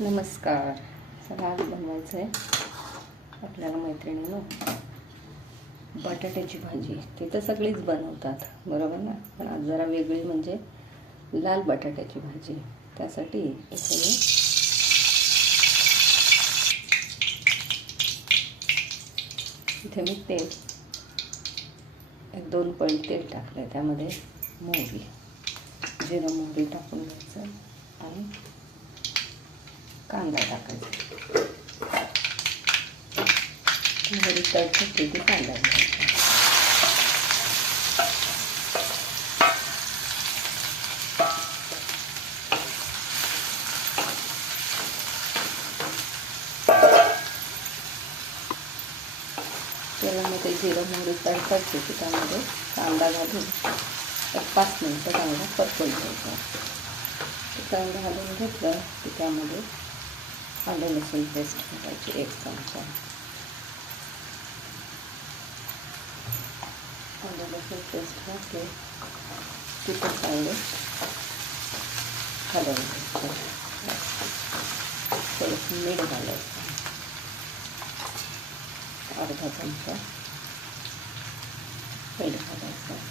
नमस्कार. चला आज बनवायचं आहे आपल्याला मैत्रिणींनो बटाट्याची भाजी. ते तर सगळीच बनवतात बरोबर ना, पण आज जरा वेगळी म्हणजे लाल बटाट्याची भाजी. त्यासाठी इथे मी तेल 1-2 पळी तेल टाकलं. त्यामध्ये मोहरी, जिरं मोहरी टाकून घ्यायचं आणि कांदा टाकायचा. मोहरी तडतडली की कांदा घालायचा. तेलामध्ये जिरं मोहरी तडतडली की त्यामध्ये कांदा घालून 1-5 मिनिटं चांगला परतून घ्यायचा. कांदा घालून घेतलं की त्यामध्ये आलं लसूण पेस्ट घालायची 1 चमचा. आलं लसूण पेस्ट घातले की ते चांगले हलवून घ्यायचं. थोडंसं मीठ घालायचं, अर्धा चमचा मीठ घालायचं.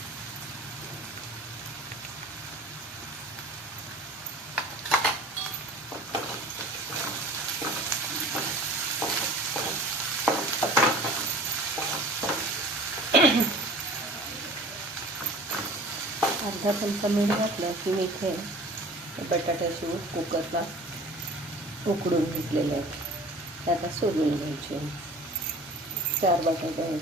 अर्धा चमचा मीठ घातलं की मी इथे बटाट्याची कुकरला उकडून घेतलेले आहेत. ते आता सोलून घ्यायचे. 4 बटाटे आहेत.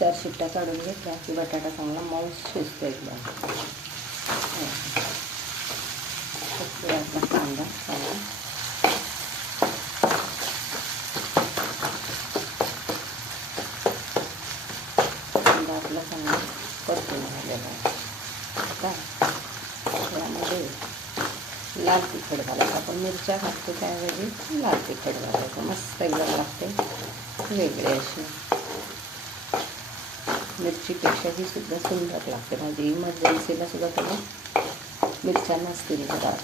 4 शिट्ट्या काढून घेतल्या की बटाटा चांगला मऊ शिजतो एकदम. आपला कांदा चांगला आपला चांगला परतून झालेला आहे. आता यामध्ये लाल तिखट घालायचं. आपण मिरच्या घालतो त्याऐवजी लाल तिखट घालायचं. मस्त एकदम लागते, वेगळी अशी. मिरचीपेक्षा ही सुद्धा सुंदर लागते भाजी. इमर्जन्सीला सुद्धा तुम्ही मिरच्या नसतील घरात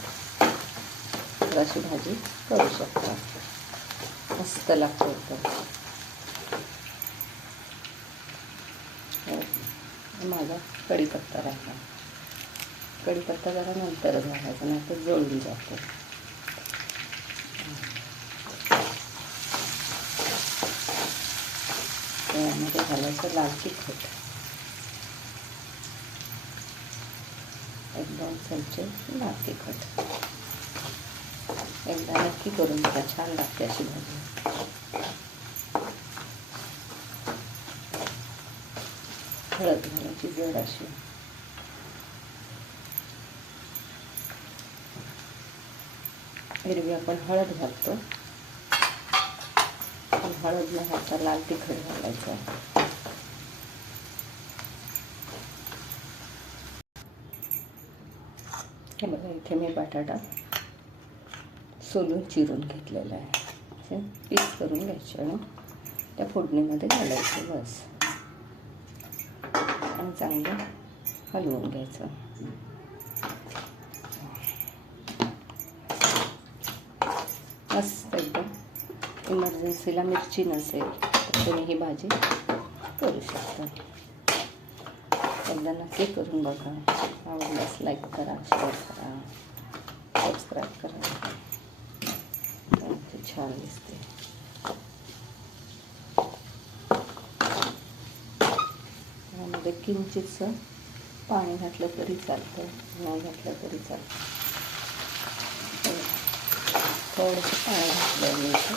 तर अशी भाजी करू शकता. मस्त लागते एकदम. माझा कढीपत्ता राहिला. कढीपत्ता जरा नंतरच घालायचा, नाही तर जळून जातो. त्यामध्ये घालायचं लाल तिखट 1-2 चमचे लाल तिखट. एकदा नक्की करून बघा, छान लागते अशी भाजी. हळद घालायची जड अशी. एरवी आपण हळद घालतो, पण हळद न घालता लाल तिखट घालायचं. हे बघा, इथे मी बटाटा सोलून चिरून घेतलेला आहे. असे पीस करून घ्यायचे आणि त्या फोडणीमध्ये घालायचे बस. आणि चांगलं हलवून घ्यायचं. मस्त एकदम. इमर्जन्सीला मिरची नसेल तर तुम्ही ही भाजी करू शकता. एकदा नक्की करून बघा. आवडल्यास लाईक करा, शेअर करा, सबस्क्राईब करा. छान दिसते. त्यामध्ये किंचितसं पाणी घातलं तरी चालतं, नाही घातलं तरी चालतं. थोडंसं पाणी घातलं मी इथं.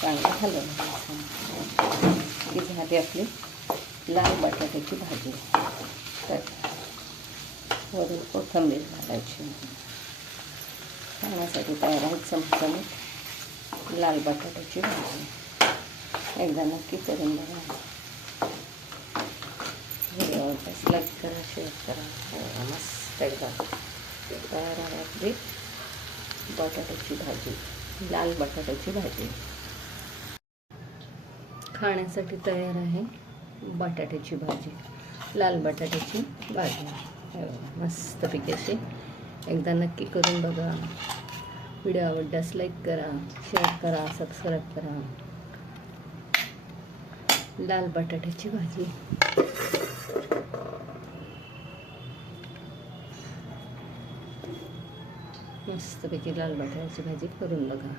चांगलं हलवून ही झाली आपली लाल बटाट्याची भाजी. तर वरून कोथिंबीर घालायची. खाण्यासाठी तयार आहे चमचमीत लाल बटाट्याची भाजी. एकदा नक्की करून बघा. व्हिडिओ लाईक करा, शेअर करा. मस्त एकदम तयार आहे आपली बटाट्याची भाजी, लाल बटाट्याची भाजी. खाण्यासाठी तयार आहे बटाट्याची भाजी, लाल बटाट्याची भाजी. मस्तपैकी अशी एकदा नक्की करून बघा. व्हिडिओ आवडल्यास लाईक करा, शेअर करा, सबस्क्राईब करा. लाल बटाट्याची भाजी मस्तपैकी लाल बटाट्याची भाजी करून बघा.